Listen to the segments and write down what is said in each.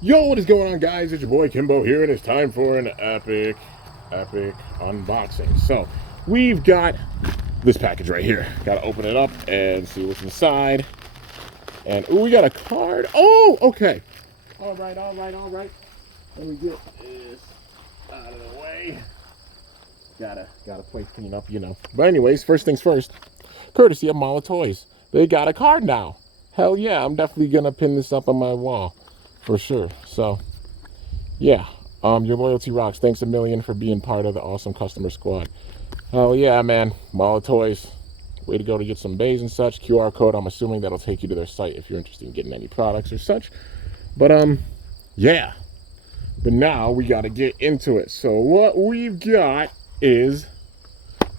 Yo, what is going on, guys? It's your boy Kimbo here, and it's time for an epic unboxing. So, we've got this package right here. Gotta open it up and see what's inside. And, ooh, we got a card. Oh, okay. All right. Let me get this out of the way. Gotta play clean up, you know. But anyways, first things first, courtesy of Mall of Toys. They got a card now. Hell yeah, I'm definitely gonna pin this up on my wall for sure. So, yeah, your loyalty rocks. Thanks a million for being part of the awesome customer squad. Hell yeah, man. Mall of Toys. Way to go to get some bays and such. QR code, I'm assuming that'll take you to their site if you're interested in getting any products or such. But, yeah. But now we got to get into it. So what we've got is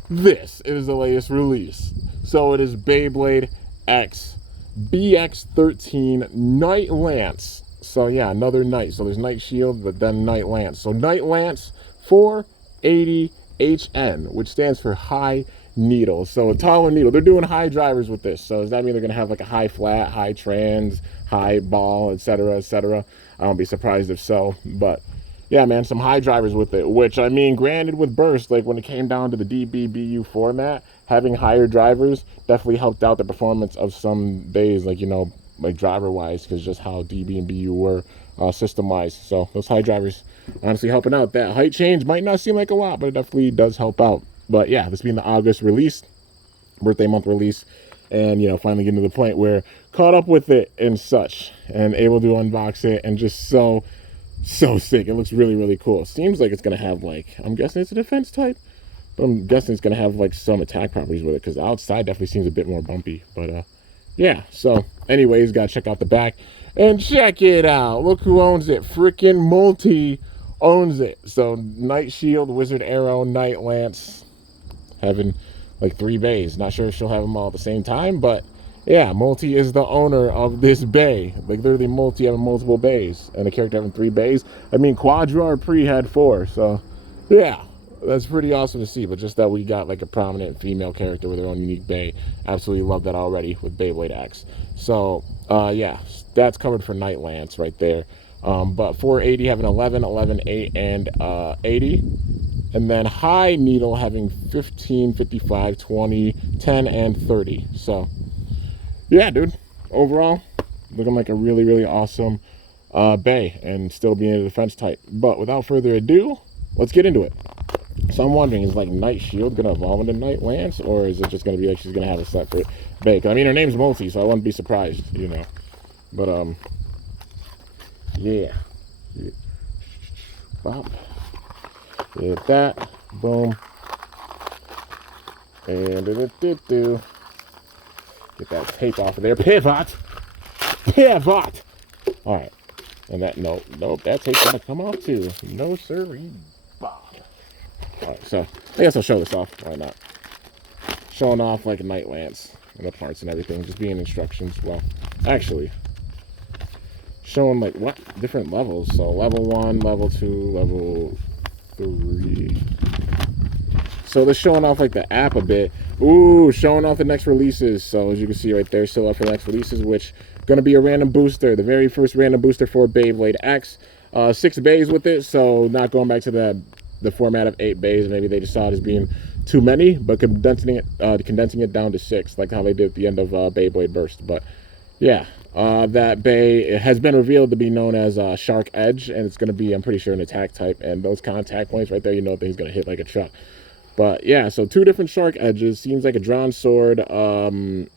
this. It is the latest release. So it is Beyblade X BX13 Knightlance. So yeah, another Knight. So there's Knight Shield, but then Knightlance. So Knightlance 480HN, which stands for high needle. So a taller needle. They're doing high drivers with this. So does that mean they're going to have like a high flat, high trans, high ball, etc., etc.? I don't be surprised if so. But yeah, man, some high drivers with it, which, I mean, granted with burst, like when it came down to the DBBU format, having higher drivers definitely helped out the performance of some bays, like, you know, like driver-wise, because just how DB and BU were system-wise. So those high drivers honestly helping out. That height change might not seem like a lot, but it definitely does help out. But yeah, this being the August release, birthday month release, and, you know, finally getting to the point where caught up with it and such, and able to unbox it, and just so sick. It looks really cool. It seems like it's gonna have, like, I'm guessing it's a defense type, but I'm guessing it's gonna have like some attack properties with it, because the outside definitely seems a bit more bumpy. But yeah, so anyways, gotta check out the back and check it out. Look who owns it. Freaking Multi owns it. So Night Shield, Wizard Arrow, Knightlance, having like 3 bays. Not sure if she'll have them all at the same time, but yeah, Multi is the owner of this bay. Like, literally, Multi having multiple bays, and a character having 3 bays. I mean, Quadra or Pre had 4, so yeah, that's pretty awesome to see. But just that we got like a prominent female character with her own unique bay, absolutely love that already with Beyblade X. So yeah, that's covered for Knightlance right there. But 480 having 11, 11, 8, and 80. And then high needle having 15, 55, 20, 10, and 30. So yeah, dude, overall looking like a really awesome bay, and still being a defense type. But without further ado, let's get into it. So I'm wondering, is like Night Shield gonna evolve into Knightlance, or is it just gonna be like she's gonna have a separate bay? 'Cause I mean, her name's Multi, so I wouldn't be surprised, you know. But yeah, bop, hit that, boom, and get that tape off of there. Pivot. All right, and that nope, that tape's gonna come off too. No siree. All right, so I guess I'll show this off. Why not? Showing off like a Knightlance and the parts and everything, just being instructions. Well, actually, showing like what different levels. So level 1, level 2, level 3. So they're showing off like the app a bit. Ooh, showing off the next releases. So as you can see right there, still up for the next releases, which going to be a random booster, the very first random booster for Beyblade X. 6 bays with it, so not going back to the format of 8 bays. Maybe they just saw it as being too many, but condensing it down to 6, like how they did at the end of Beyblade Burst. But yeah, that bay has been revealed to be known as Shark Edge, and it's going to be, I'm pretty sure, an attack type. And those contact points right there, you know, thing's going to hit like a truck. But yeah, so 2 different Shark Edges. Seems like a drawn sword. I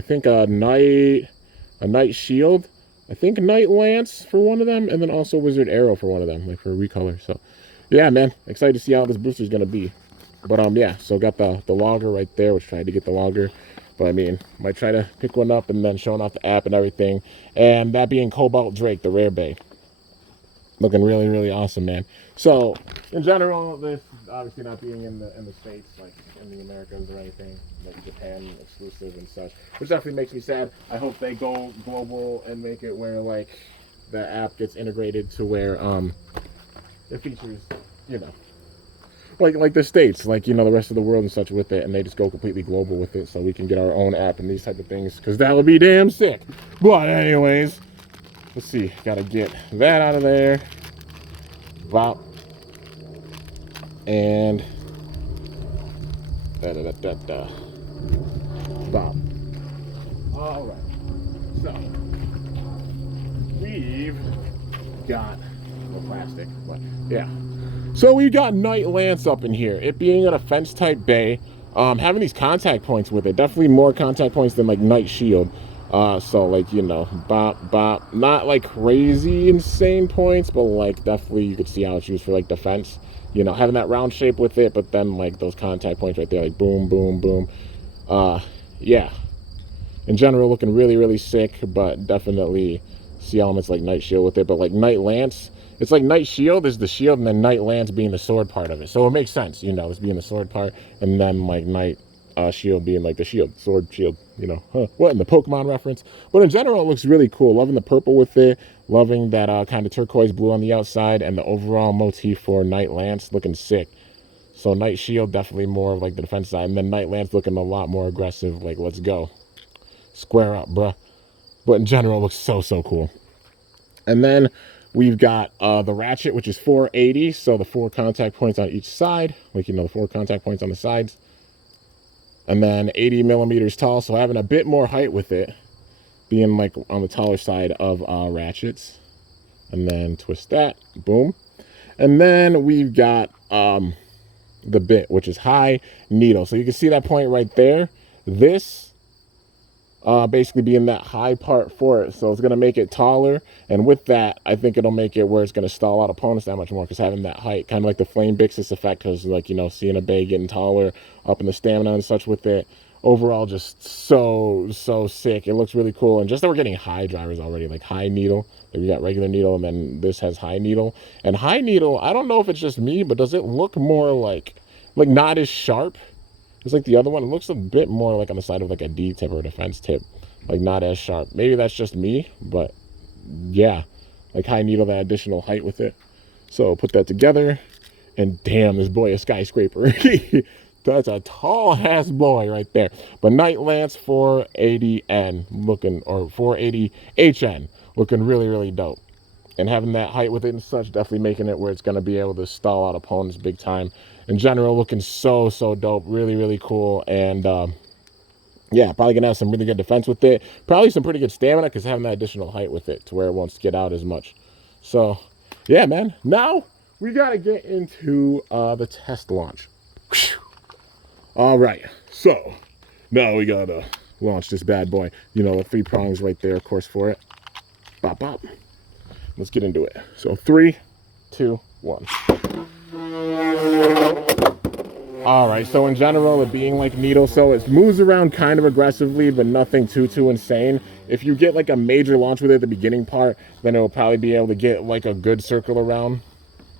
think a Night Shield. I think Knightlance for one of them, and then also Wizard Arrow for one of them, like for a recolor. So yeah, man, excited to see how this booster is gonna be. But yeah, so got the logger right there, which tried to get the logger. But I mean, might try to pick one up, and then showing off the app and everything. And that being Cobalt Drake, the rare bay. Looking really awesome, man. So in general, this obviously not being in the States, like in the Americas or anything, like Japan exclusive and such, which definitely makes me sad. I hope they go global and make it where like the app gets integrated to where it features, you know, like the States, like, you know, the rest of the world and such with it, and they just go completely global with it, so we can get our own app and these type of things, because that would be damn sick. But anyways, let's see, gotta get that out of there. Bop. And bop. All right. So we've got the plastic, but yeah. So we got Knightlance up in here. It being an offense type bay, having these contact points with it, definitely more contact points than like Night Shield. So like, you know, bop, bop, not like crazy insane points, but like definitely you could see how it's used for like defense. You know, having that round shape with it, but then like those contact points right there, like boom, boom, boom. Yeah. In general, looking really, really sick, but definitely see elements like Night Shield with it. But like Knightlance, it's like Night Shield is the shield, and then Knightlance being the sword part of it. So it makes sense, you know, this being the sword part, and then like Night Shield being like the shield, sword shield, you know, what in the Pokemon reference. But in general, it looks really cool. Loving the purple with it, loving that kind of turquoise blue on the outside, and the overall motif for Knightlance looking sick. So Night Shield definitely more of like the defense side, and then Knightlance looking a lot more aggressive, like let's go. Square up, bruh. But in general, it looks so, so cool. And then we've got the ratchet, which is 480. So the 4 contact points on each side, like, you know, the 4 contact points on the sides. And then 80 millimeters tall. So having a bit more height with it, being like on the taller side of ratchets. And then twist that, boom. And then we've got the bit, which is high needle. So you can see that point right there. This basically being that high part for it, so it's going to make it taller, and with that I think it'll make it where it's going to stall out opponents that much more, because having that height, kind of like the Flame Bixus effect, because like, you know, seeing a bay getting taller, up in the stamina and such with it, overall just so sick. It looks really cool. And just that we're getting high drivers already, like high needle, like we got regular needle, and then this has high needle. And high needle, I don't know if it's just me, but does it look more like not as sharp? It's like the other one. It looks a bit more like on the side of like a D tip or a defense tip, like not as sharp. Maybe that's just me, but yeah, like high needle, that additional height with it. So put that together, and damn, this boy a skyscraper. That's a tall ass boy right there. But Knightlance 480N looking, or 480HN looking really, really dope. And having that height with it and such, definitely making it where it's going to be able to stall out opponents big time. In general, looking so dope. Really, really cool. And yeah, probably going to have some really good defense with it. Probably some pretty good stamina, because having that additional height with it to where it won't skid out as much. So yeah, man. Now we got to get into the test launch. Whew. All right. So now we got to launch this bad boy. You know, the 3 prongs right there, of course, for it. Bop, bop. Let's get into it. So 3, 2, 1. All right, so in general, it being like needle, so it moves around kind of aggressively, but nothing too insane. If you get like a major launch with it at the beginning part, then it'll probably be able to get like a good circle around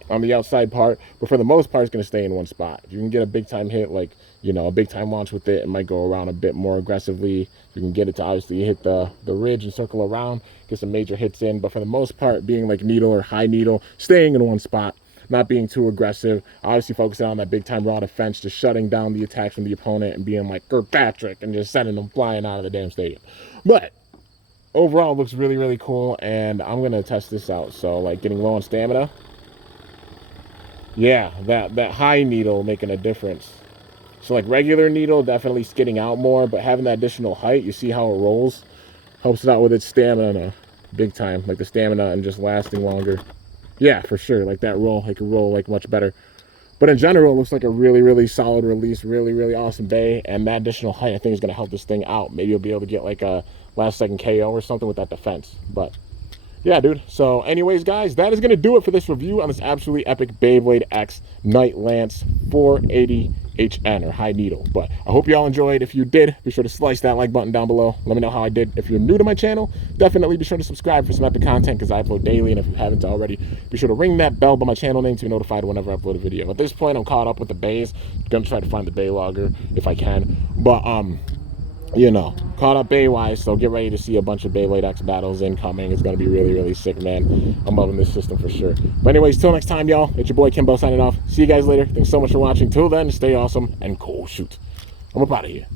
on the outside part, but for the most part, it's going to stay in one spot. If you can get a big time hit, like, you know, a big time launch with it, it might go around a bit more aggressively. You can get it to obviously hit the ridge and circle around, get some major hits in, but for the most part, being like needle or high needle, staying in one spot, not being too aggressive, obviously focusing on that big time raw defense, just shutting down the attacks from the opponent and being like Kirkpatrick and just sending them flying out of the damn stadium. But overall, it looks really, really cool, and I'm going to test this out. So like getting low on stamina, yeah, that high needle making a difference. So like regular needle definitely skidding out more, but having that additional height, you see how it rolls, helps it out with its stamina big time, like the stamina and just lasting longer. Yeah, for sure, like that roll, it can roll like much better. But in general, it looks like a really, really solid release, really, really awesome bay, and that additional height I think is going to help this thing out. Maybe you'll be able to get like a last second KO or something with that defense. But yeah, dude. So anyways, guys, that is going to do it for this review on this absolutely epic Beyblade X Knightlance 480HN, or high needle. But I hope you all enjoyed. If you did, be sure to slice that like button down below. Let me know how I did. If you're new to my channel, definitely be sure to subscribe for some epic content, because I upload daily. And if you haven't already, be sure to ring that bell by my channel name to be notified whenever I upload a video. At this point, I'm caught up with the bays. I'm going to try to find the bay logger if I can. But you know, caught up bay-wise, so get ready to see a bunch of Beyblade X battles incoming. It's going to be really, really sick, man. I'm loving this system for sure. But anyways, till next time, y'all, it's your boy Kimbo signing off. See you guys later. Thanks so much for watching. Till then, stay awesome and cool. Shoot. I'm up out of here.